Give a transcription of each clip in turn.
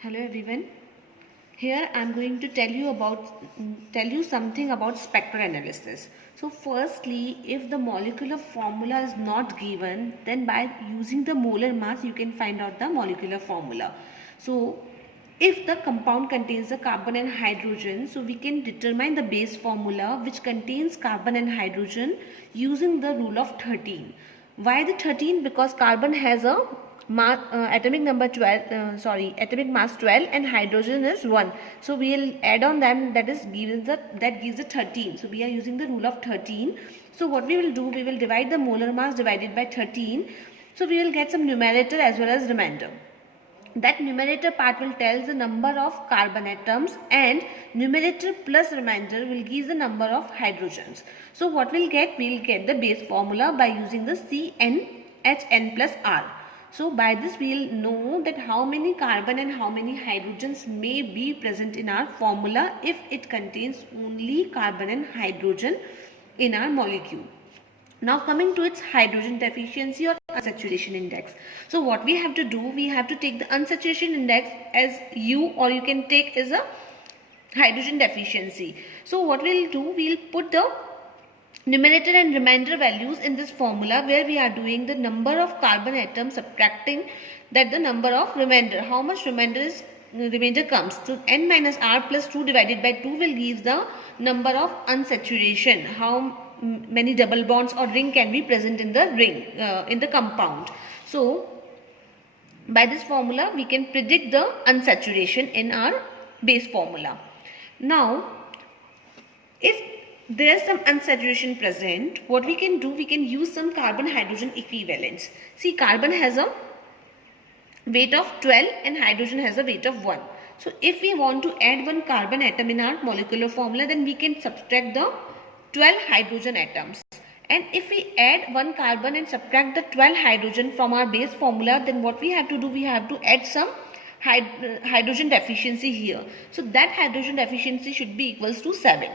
Hello everyone. Here I am going to tell you something about spectral analysis. So firstly, if the molecular formula is not given, then by using the molar mass you can find out the molecular formula. So if the compound contains the carbon and hydrogen, so we can determine the base formula which contains carbon and hydrogen using the rule of 13. Why the 13? Because carbon has a atomic number 12, atomic mass 12 and hydrogen is 1. So we will add on them, that gives the 13. So we are using the rule of 13. So what we will do, we will divide the molar mass divided by 13. So we will get some numerator as well as remainder. That numerator part will tell the number of carbon atoms and numerator plus remainder will give the number of hydrogens. So what we'll get the base formula by using the CnHn plus R. So by this we will know that how many carbon and how many hydrogens may be present in our formula if it contains only carbon and hydrogen in our molecule. Now coming to its hydrogen deficiency or unsaturation index. So what we have to do, we have to take the unsaturation index as U, or you can take as a hydrogen deficiency. So what we'll do, we'll put the numerator and remainder values in this formula where we are doing the number of carbon atoms subtracting that the number of remainder. How much remainder comes. So n minus r plus 2 divided by 2 will give the number of unsaturation. How many double bonds or ring can be present in the in the compound. So by this formula we can predict the unsaturation in our base formula. Now if there is some unsaturation present, what we can do, we can use some carbon hydrogen equivalents. See, carbon has a weight of 12 and hydrogen has a weight of 1. So if we want to add one carbon atom in our molecular formula, then we can subtract the 12 hydrogen atoms. And if we add one carbon and subtract the 12 hydrogen from our base formula, then what we have to do, we have to add some hydrogen deficiency here. So that hydrogen deficiency should be equals to 7.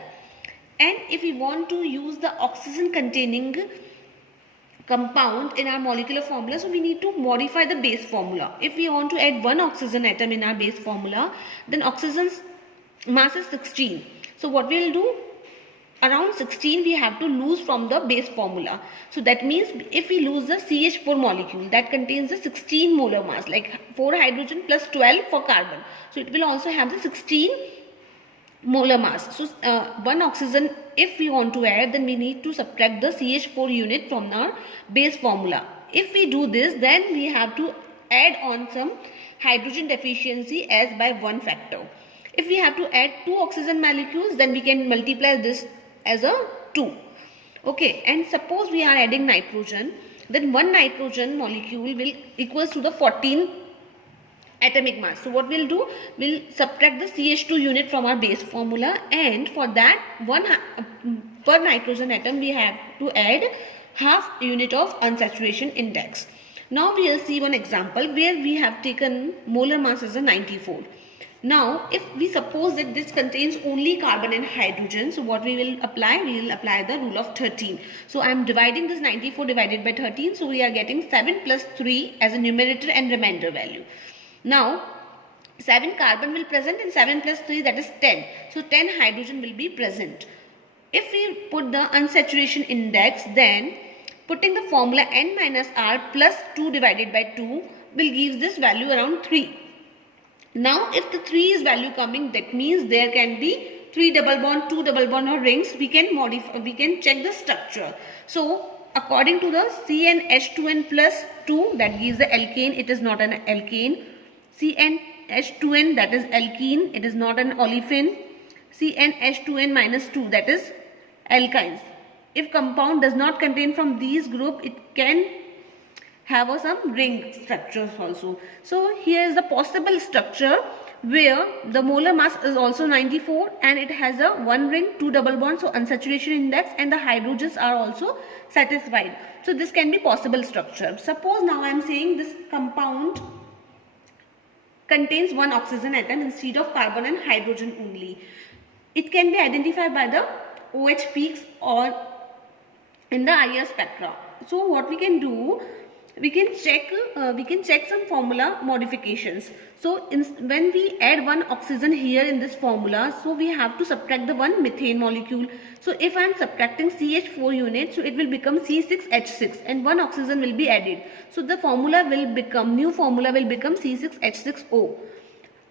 And if we want to use the oxygen containing compound in our molecular formula, so we need to modify the base formula. If we want to add one oxygen atom in our base formula, then oxygen's mass is 16. So what we will do, around 16 we have to lose from the base formula. So that means if we lose the CH4 molecule that contains the 16 molar mass, like 4 hydrogen plus 12 for carbon, so it will also have the 16 molar mass. So one oxygen if we want to add, then we need to subtract the CH4 unit from our base formula. If we do this, then we have to add on some hydrogen deficiency as by 1 factor. If we have to add 2 oxygen molecules, then we can multiply this as a 2. Okay, and suppose we are adding nitrogen, then one nitrogen molecule will equals to the 14 atomic mass. So what we'll do, we'll subtract the CH2 unit from our base formula, and for that per nitrogen atom we have to add half unit of unsaturation index. Now we will see one example where we have taken molar mass as a 94. Now if we suppose that this contains only carbon and hydrogen, so what we will apply, we will apply the rule of 13. So I am dividing this 94 divided by 13, so we are getting 7 plus 3 as a numerator and remainder value. Now 7 carbon will present and 7 plus 3, that is 10. So 10 hydrogen will be present. If we put the unsaturation index, then putting the formula n minus r plus 2 divided by 2 will give this value around 3. Now if the 3 is value coming, that means there can be 3 double bond, 2 double bond or rings. We can modify, we can check the structure. So according to the CnH2n plus 2, that gives the alkane, it is not an alkane. CnH2n, that is alkene, it is not an olefin. CnH2n minus 2, that is alkynes. If compound does not contain from these group, it can have some ring structures also. So here is the possible structure where the molar mass is also 94 and it has a 1 ring, 2 double bonds, so unsaturation index, and the hydrogens are also satisfied. So this can be possible structure. Suppose now I am saying this compound contains one oxygen atom instead of carbon and hydrogen only. It can be identified by the OH peaks or in the IR spectra. So what we can do, we can check some formula modifications. So when we add one oxygen here in this formula, so we have to subtract the one methane molecule. So if I am subtracting CH4 unit, so it will become C6H6 and one oxygen will be added. So the formula will become, new formula will become C6H6O.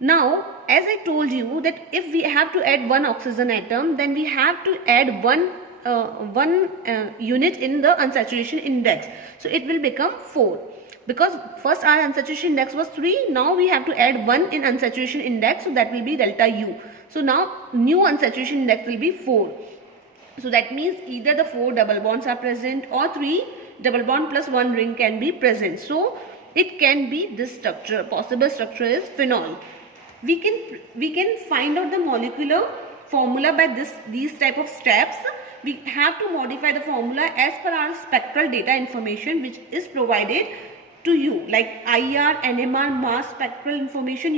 Now, as I told you that if we have to add one oxygen atom, then we have to add one unit in the unsaturation index. So it will become 4. Because first our unsaturation index was 3, now we have to add 1 in unsaturation index, so that will be delta U. So now new unsaturation index will be 4. So that means either the 4 double bonds are present or 3 double bond plus 1 ring can be present. So it can be this structure. Possible structure is phenol. We can find out the molecular formula by these type of steps. We have to modify the formula as per our spectral data information which is provided to you, like IR, NMR, mass spectral information.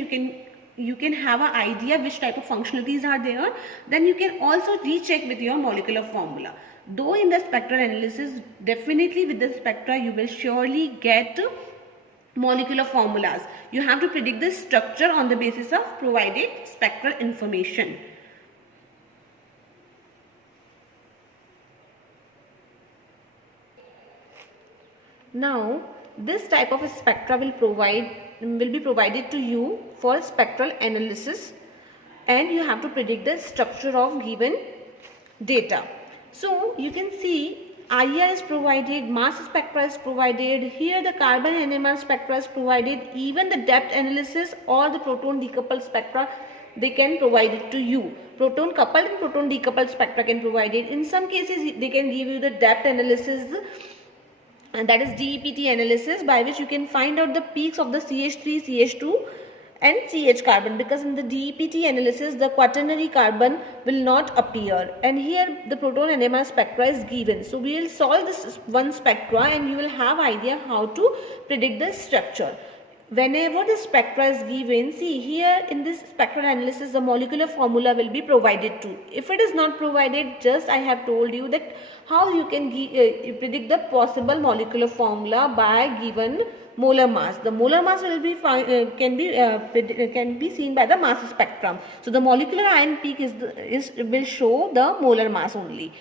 You can have an idea which type of functionalities are there. Then you can also recheck with your molecular formula. Though in the spectral analysis, definitely with the spectra you will surely get molecular formulas. You have to predict the structure on the basis of provided spectral information. Now, this type of a spectra will be provided to you for spectral analysis, and you have to predict the structure of given data. So you can see IR is provided, mass spectra is provided, here the carbon NMR spectra is provided, even the depth analysis or the proton decoupled spectra, they can provide it to you. Proton coupled and proton decoupled spectra can provide it. In some cases they can give you the depth analysis, and that is DEPT analysis, by which you can find out the peaks of the CH3, CH2 and CH carbon, because in the DEPT analysis the quaternary carbon will not appear, and here the proton NMR spectra is given. So we will solve this one spectra and you will have idea how to predict the structure. Whenever the spectra is given, see here in this spectral analysis the molecular formula will be provided to. If it is not provided, just I have told you that how you can predict the possible molecular formula by given molar mass. The molar mass will be can be seen by the mass spectrum. So the molecular ion peak will show the molar mass only.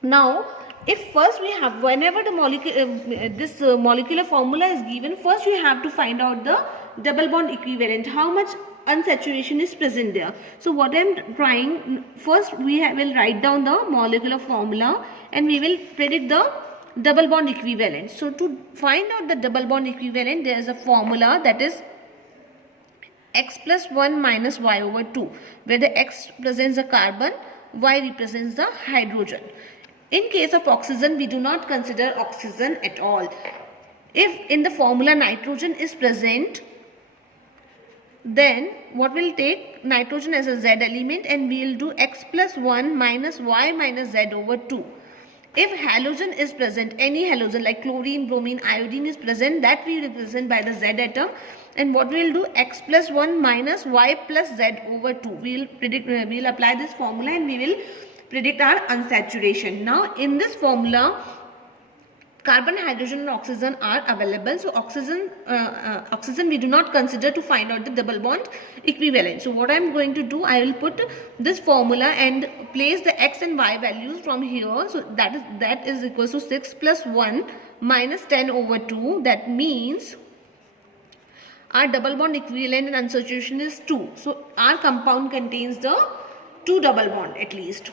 Now, if first we have, whenever the molecular formula is given, first we have to find out the double bond equivalent, how much unsaturation is present there. So what I am trying, first we will write down the molecular formula and we will predict the double bond equivalent. So to find out the double bond equivalent, there is a formula, that is x plus 1 minus y over 2, where the x represents the carbon, y represents the hydrogen. In case of oxygen, we do not consider oxygen at all. If in the formula nitrogen is present, then what will take nitrogen as a Z element and we will do x plus 1 minus y minus z over 2. If halogen is present, any halogen like chlorine, bromine, iodine is present, that we represent by the Z atom, and what we will do, x plus 1 minus y plus z over 2. We will apply this formula and we will predict our unsaturation. Now in this formula, carbon, hydrogen and oxygen are available. So oxygen we do not consider to find out the double bond equivalent. So what I am going to do, I will put this formula and place the x and y values from here. So that is equal to 6 plus 1 minus 10 over 2. That means our double bond equivalent and unsaturation is 2. So our compound contains the 2 double bond at least.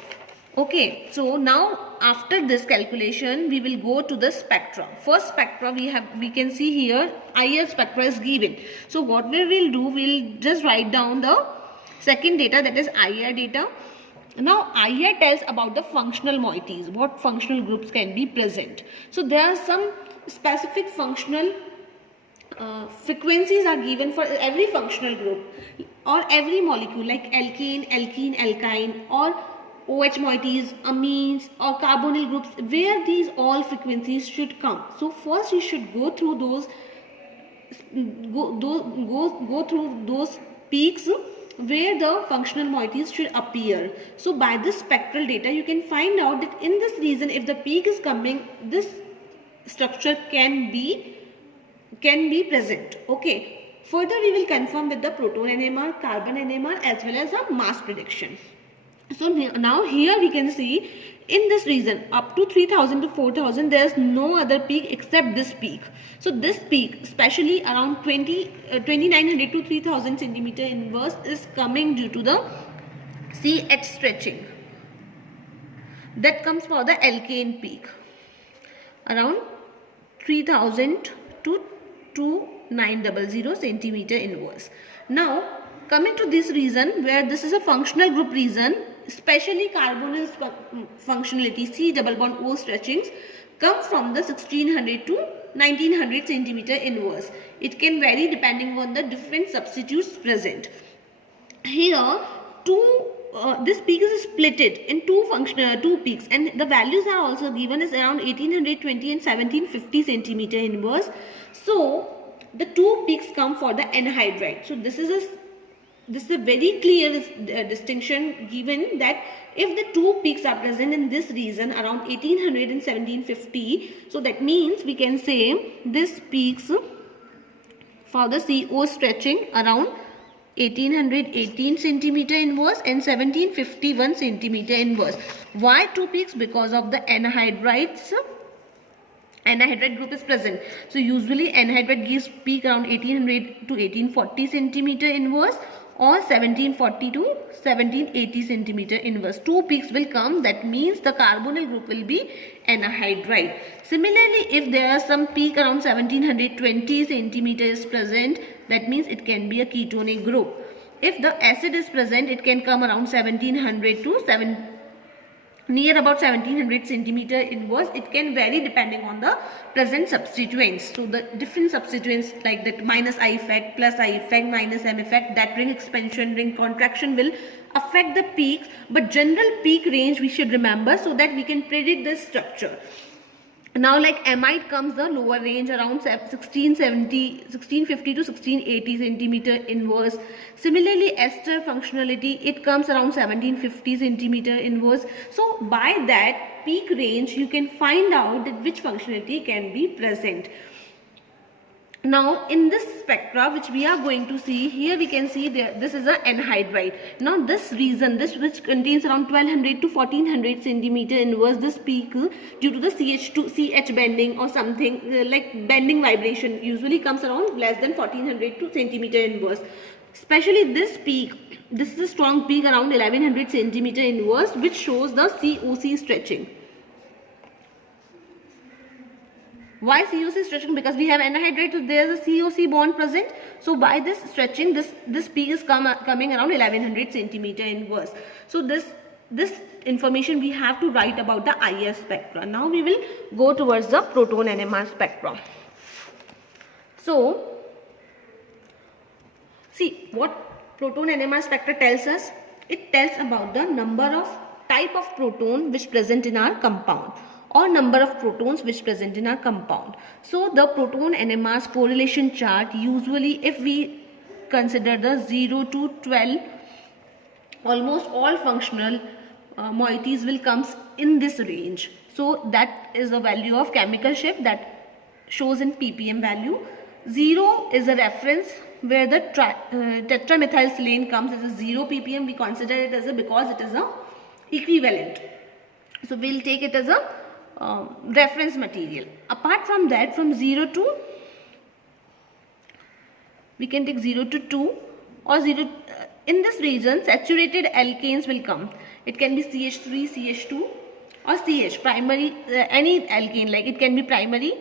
Okay, so now after this calculation we will go to the spectra. First spectra we can see here IR spectra is given. So what we will do, we will just write down the second data, that is IR data. Now IR tells about the functional moieties, what functional groups can be present. So there are some specific functional frequencies are given for every functional group or every molecule, like alkane, alkene, alkyne, or OH moieties, amines or carbonyl groups, where these all frequencies should come. So first you should go through those peaks where the functional moieties should appear. So by this spectral data you can find out that in this region, if the peak is coming, this structure can be can be present. Okay. Further, we will confirm with the proton NMR, carbon NMR, as well as a mass prediction. So now here we can see in this region up to 3000 to 4000 there is no other peak except this peak. So this peak, especially around 2900 to 3000 centimeter inverse, is coming due to the CH stretching. That comes for the alkane peak around 3000 to 2900 centimeter inverse. Now coming to this region where this is a functional group region, especially carbonyl functionality, C double bond O stretchings come from the 1600 to 1900 centimeter inverse. It can vary depending on the different substitutes present. Here this peak is splitted in two peaks, and the values are also given as around 1820 and 1750 centimeter inverse. So the two peaks come for the anhydrite. So this is a very clear distinction given that if the two peaks are present in this region around 1800 and 1750, so that means we can say this peaks for the CO stretching around 1818 centimeter inverse and 1751 centimeter inverse. Why two peaks? Because of the anhydrite group is present. So usually anhydrite gives peak around 1800 to 1840 centimeter inverse or 1740 to 1780 centimeter inverse. Two peaks will come, that means the carbonyl group will be anhydrite. Similarly, if there are some peak around 1720 centimeters present, that means it can be a ketonic group. If the acid is present, it can come around 1700 to near about 1700 centimeter inverse. It can vary depending on the present substituents. So the different substituents like that minus I effect, plus I effect, minus M effect, that ring expansion, ring contraction will affect the peaks, but general peak range we should remember so that we can predict the structure. Now like amide comes the lower range around 1650 to 1680 centimeter inverse. Similarly ester functionality, it comes around 1750 centimeter inverse. So by that peak range you can find out that which functionality can be present. Now in this spectra which we are going to see here, we can see there this is a anhydrite. Now this region, this which contains around 1200 to 1400 centimeter inverse, this peak due to the CH bending or something like bending vibration usually comes around less than 1400 to centimeter inverse. Especially this peak, this is a strong peak around 1100 centimeter inverse, which shows the COC stretching. Why COC stretching? Because we have anhydrite, so there is a COC bond present. So by this stretching, this peak is coming around 1100 centimeter inverse. So this information we have to write about the IF spectra. Now we will go towards the proton NMR spectrum. So see what proton NMR spectra tells us. It tells about the number of type of proton which present in our compound, or number of protons which present in our compound. So the proton NMR's correlation chart, usually if we consider the 0 to 12, almost all functional moieties will comes in this range. So that is the value of chemical shift that shows in ppm value. 0 is a reference where the tetramethylsilane comes as a 0 ppm. We consider it as a, because it is a equivalent. So we'll take it as a reference material. Apart from that, from 0 to, we can take 0 to 2 or 0 in this region saturated alkanes will come. It can be CH3, CH2 or CH, primary, any alkane, like it can be primary,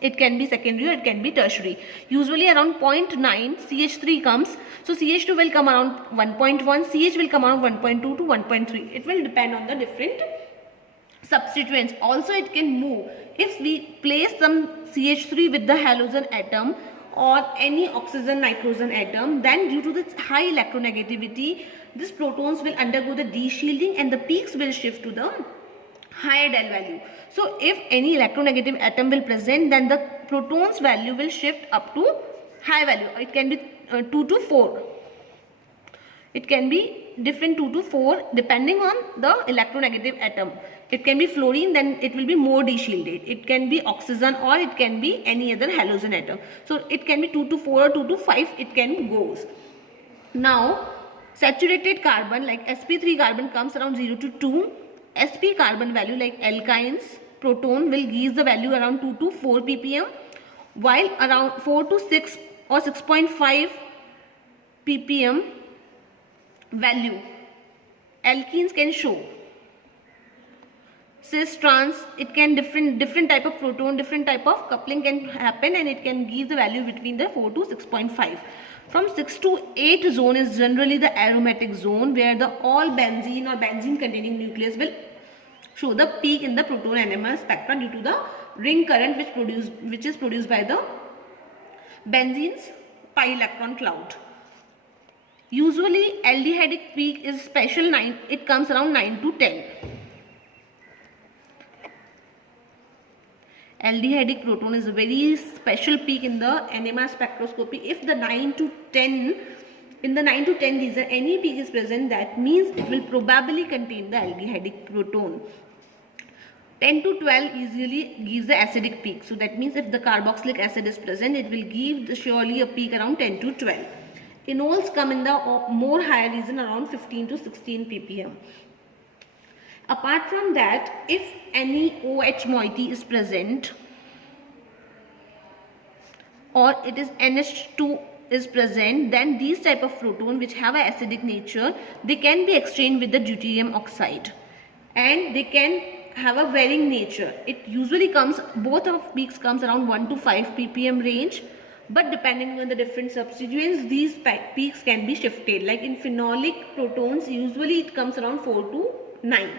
it can be secondary, or it can be tertiary. Usually around 0.9 CH3 comes, so CH2 will come around 1.1, CH will come around 1.2 to 1.3. It will depend on the different substituents. Also it can move. If we place some CH3 with the halogen atom or any oxygen nitrogen atom, then due to this high electronegativity, these protons will undergo the de-shielding and the peaks will shift to the higher del value. So if any electronegative atom will present, then the protons value will shift up to high value. It can be 2 to 4. It can be different 2 to 4 depending on the electronegative atom. it can be fluorine, then it will be more de-shielded. It can be oxygen or it can be any other halogen atom. So it can be 2 to 4 or 2 to 5 it can goes. Now saturated carbon like sp3 carbon comes around 0 to 2. sp carbon value like alkynes proton will give the value around 2 to 4 ppm, while around 4 to 6 or 6.5 ppm value alkenes can show. Cis trans, it can different type of proton, different type of coupling can happen, and it can give the value between the 4 to 6.5. From 6 to 8 zone is generally the aromatic zone, where the all benzene or benzene containing nucleus will show the peak in the proton NMR spectra due to the ring current which is produced by the benzene's pi electron cloud. Usually aldehydic peak is special 9, it comes around 9 to 10. Aldehydic proton is a very special peak in the NMR spectroscopy. If the 9 to 10, in the 9 to 10 region any peak is present, that means it will probably contain the aldehydic proton. 10 to 12 usually gives the acidic peak. So that means if the carboxylic acid is present, it will give surely a peak around 10 to 12. Enols come in the more higher region around 15 to 16 ppm. Apart from that, if any OH moiety is present or it is NH2 is present, then these type of proton which have an acidic nature, they can be exchanged with the deuterium oxide and they can have a varying nature. It usually comes, both of peaks comes around 1 to 5 ppm range, but depending on the different substituents, these peaks can be shifted. Like in phenolic protons, usually it comes around 4 to 9.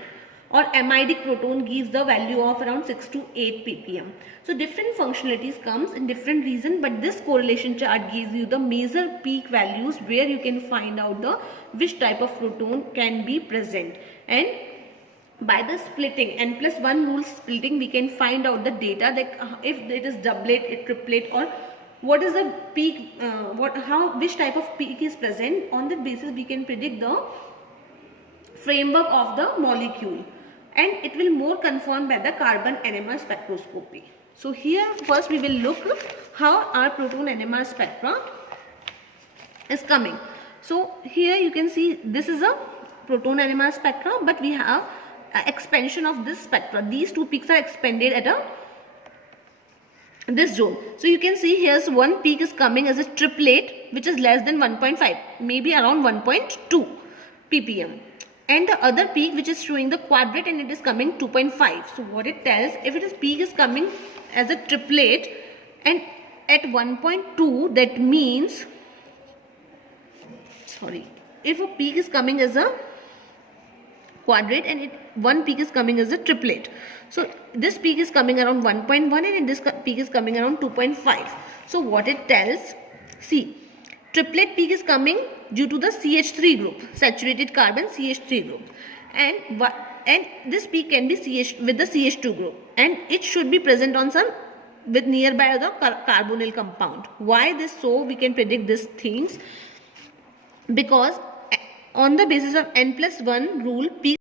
Or amidic proton gives the value of around 6 to 8 ppm. So different functionalities comes in different reason, but this correlation chart gives you the major peak values where you can find out the which type of proton can be present. And by the splitting, n+1 rule splitting, we can find out the data that if it is doublet, triplet, or what is the peak, which type of peak is present. On that basis we can predict the framework of the molecule, and it will more confirmed by the carbon NMR spectroscopy. So here first we will look how our proton NMR spectra is coming. So here you can see this is a proton NMR spectra, but we have expansion of this spectra. These two peaks are expanded at this zone. So you can see here's one peak is coming as a triplet which is less than 1.5, maybe around 1.2 ppm. And the other peak which is showing the quadrate and it is coming 2.5. So what it tells, if it is peak is coming as a triplet and at 1.2, that means, if a peak is coming as a quadrate and one peak is coming as a triplet. So this peak is coming around 1.1 and this peak is coming around 2.5. So what it tells, see, triplet peak is coming due to the CH3 group, saturated carbon CH3 group, and this peak can be with the CH2 group, and it should be present on some with nearby the carbonyl compound. Why this? So we can predict these things because on the basis of n+1 rule, peak,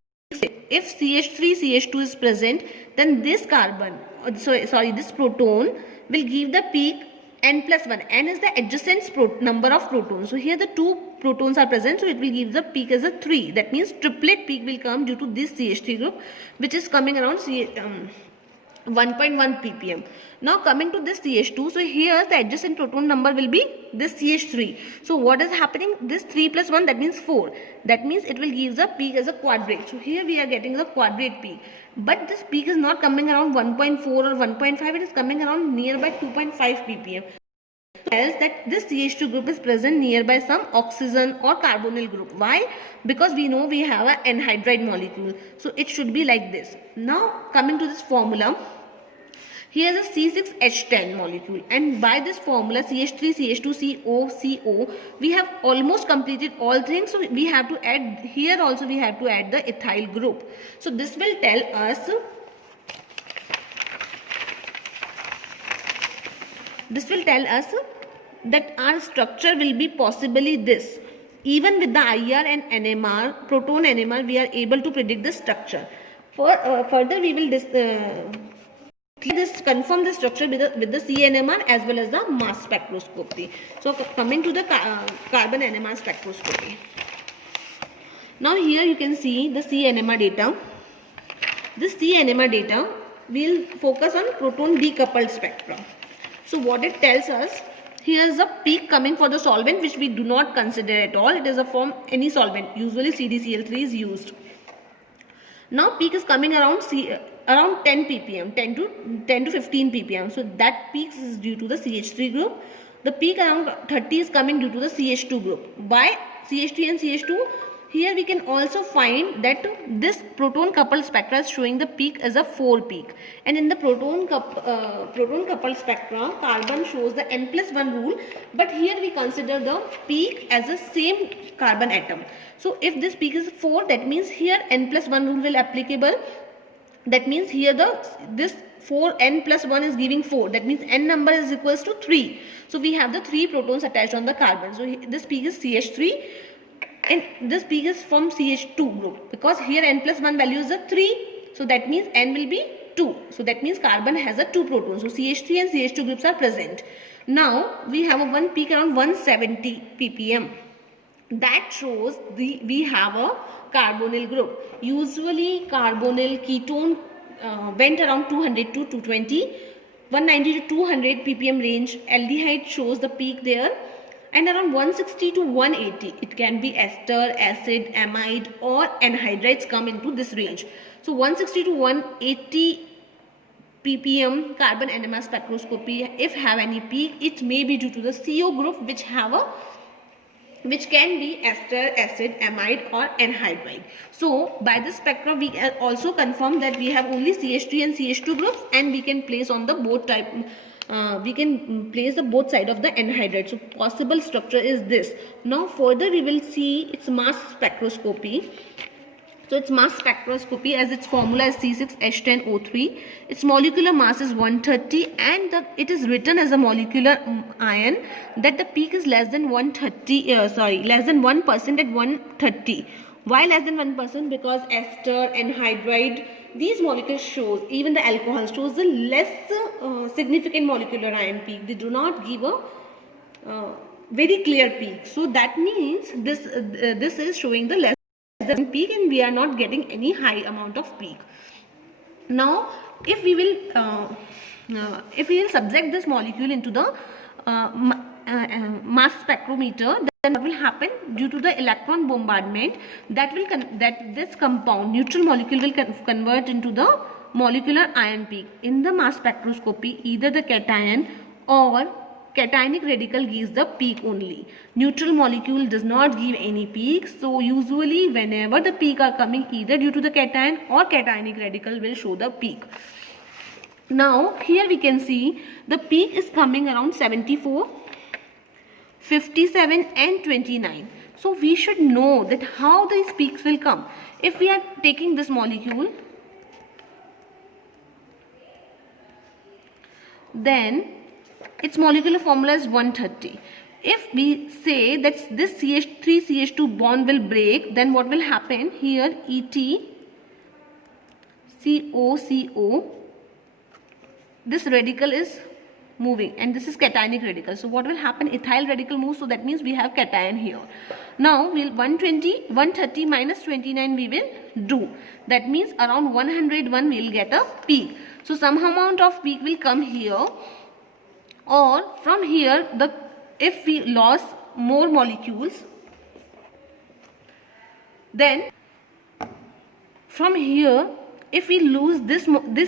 if CH3 CH2 is present, then this carbon, this proton will give the peak n+1. N is the adjacent number of protons. So here the two protons are present, so it will give the peak as a 3. That means triplet peak will come due to this CH3 group, which is coming around 1.1 ppm. Now coming to this CH2, so here the adjacent proton number will be this CH3. So what is happening? This 3 plus 1, that means 4. That means it will give the peak as a quadrate. So here we are getting the quadrate peak. But this peak is not coming around 1.4 or 1.5, it is coming around nearby 2.5 ppm. Tells that this CH2 group is present nearby some oxygen or carbonyl group. Why? Because we know we have an anhydride molecule. So it should be like this. Now coming to this formula, here is a C6H10 molecule, and by this formula CH3, CH2, CO, we have almost completed all things. So we have to add, here also we have to add the ethyl group. So this will tell us, that our structure will be possibly this. Even with the IR and NMR, proton NMR, we are able to predict the structure. Further, we will confirm the structure with the CNMR as well as the mass spectroscopy. So coming to the carbon NMR spectroscopy. Now here you can see the CNMR data. This CNMR data will focus on proton decoupled spectra. So what it tells us, here is a peak coming for the solvent which we do not consider at all. It is a from any solvent. Usually CdCl3 is used. Now peak is coming around 10 ppm, 10 to 15 ppm. So that peak is due to the CH3 group. The peak around 30 is coming due to the CH2 group. Why CH3 and CH2? Here we can also find that this proton coupled spectra is showing the peak as a 4 peak, and in the proton coupled spectra, carbon shows the n+1 rule, but here we consider the peak as the same carbon atom. So if this peak is 4, that means here n+1 rule will applicable. That means here this 4 n+1 is giving 4. That means n number is equals to 3. So we have the 3 protons attached on the carbon. So this peak is CH3. And this peak is from CH2 group, because here n+1 value is a 3, so that means n will be 2. So that means carbon has a 2 protons. So CH3 and CH2 groups are present. Now we have a one peak around 170 ppm. That shows we have a carbonyl group. Usually carbonyl ketone went around 200 to 220, 190 to 200 ppm range. Aldehyde shows the peak there. And around 160 to 180, it can be ester, acid, amide or anhydrides come into this range. So 160 to 180 ppm carbon NMR spectroscopy, if have any peak, it may be due to the CO group which can be ester, acid, amide or anhydride. So by this spectra we also confirm that we have only CH3 and CH2 groups, and we can place on the both type. We can place the both side of the anhydride. So possible structure is this. Now further we will see its mass spectroscopy. So its mass spectroscopy, as its formula is C6H10O3. Its molecular mass is 130, and it is written as a molecular ion that the peak is less than 130. Less than 1% at 130. Why less than 1%? Because ester, anhydride, these molecules shows, even the alcohol shows the less significant molecular ion peak. They do not give a very clear peak. So that means this is showing the less than peak, and we are not getting any high amount of peak. Now if we will subject this molecule into the mass spectrometer, then what will happen? Due to the electron bombardment, that this compound neutral molecule will convert into the molecular ion peak. In the mass spectroscopy, either the cation or cationic radical gives the peak only. Neutral molecule does not give any peak. So usually whenever the peak are coming, either due to the cation or cationic radical will show the peak. Now here we can see the peak is coming around 74, 57 and 29. So we should know that how these peaks will come. If we are taking this molecule, then its molecular formula is 130. If we say that this CH3 CH2 bond will break, then what will happen? Here ET CO, this radical is moving, and this is cationic radical. So what will happen? Ethyl radical moves, so that means we have cation here. Now we'll 130 minus 29 we will do. That means around 101 we will get a peak. So some amount of peak will come here, or from here if we lost more molecules, then from here if we lose this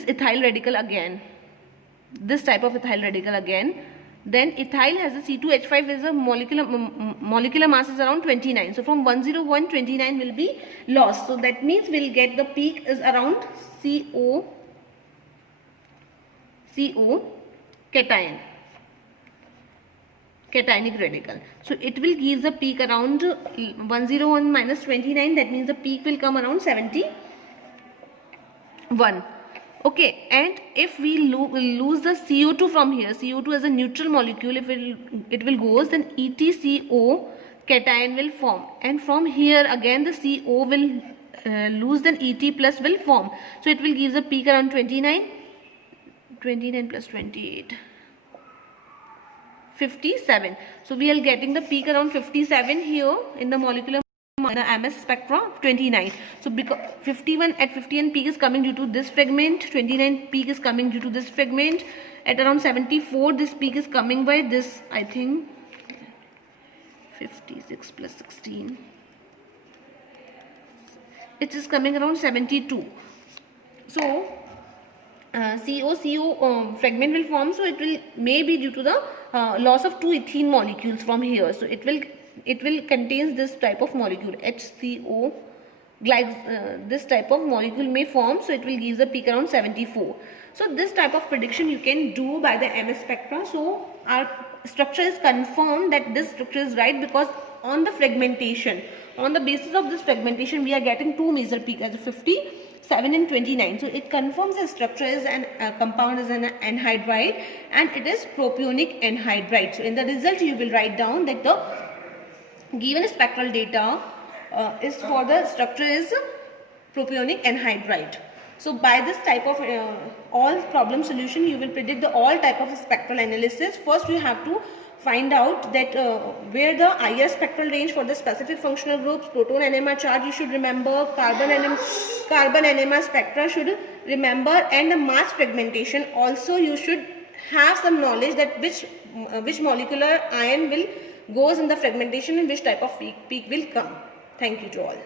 ethyl radical again, this type of ethyl radical again, then ethyl has a C2H5 is a molecular mass is around 29. So from 101, 29 will be lost. So that means we'll get the peak is around CO cation, cationic radical. So it will give the peak around 101 minus 29. That means the peak will come around 71. Okay, and if we lose the CO2 from here, CO2 as a neutral molecule, if it will goes, then EtCO cation will form, and from here again the CO will loose, then Et plus will form. So it will give the peak around 29 plus 28, 57. So we are getting the peak around 57 here in the molecular in the MS spectra, 29. So because 51 at 51 peak is coming due to this fragment, 29 peak is coming due to this fragment. At around 74 this peak is coming by this, I think 56 plus 16, it is coming around 72. So CO fragment will form, so it will maybe due to the loss of two ethene molecules from here. So it will contains this type of molecule HCO. This type of molecule may form, so it will give the peak around 74. So this type of prediction you can do by the MS spectra. So our structure is confirmed that this structure is right, because on the fragmentation, on the basis of this fragmentation, we are getting two major peaks as 57 and 29. So it confirms the structure is an compound is an anhydride, and it is propionic anhydride. So in the result you will write down that the given spectral data is for the structure is propionic anhydride. So by this type of all problem solution, you will predict the all type of spectral analysis. First you have to find out that where the IR spectral range for the specific functional groups, proton NMR chart you should remember, carbon NMR spectra should remember, and the mass fragmentation also you should have some knowledge that which molecular ion will goes in the fragmentation and which type of peak will come. Thank you to all.